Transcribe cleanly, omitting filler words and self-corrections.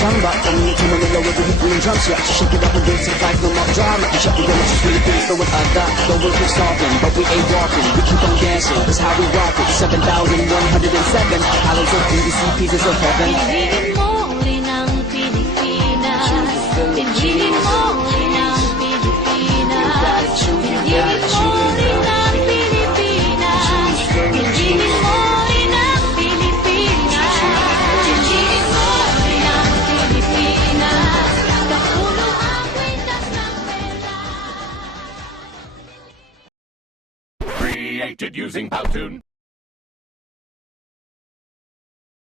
samba coming into Manila with the beat and drums, yeah. Shake it up and dance it like no more drama. Shut the doors, just Philippines, throw what I got. The world keeps talking, but we ain't walking. We keep on dancing, that's how we rock it. 7,107 islands of PVC pieces of heaven. Piliin mo rin ang Pilipinas. Piliin mo rin ang Pilipinas. Piliin mo rin ang Pilipinas. Piliin mo rin ang Pilipinas. Piliin mo rin ang Pilipinas. Kapuno ang kwintas ng pera. Created using Powtoon.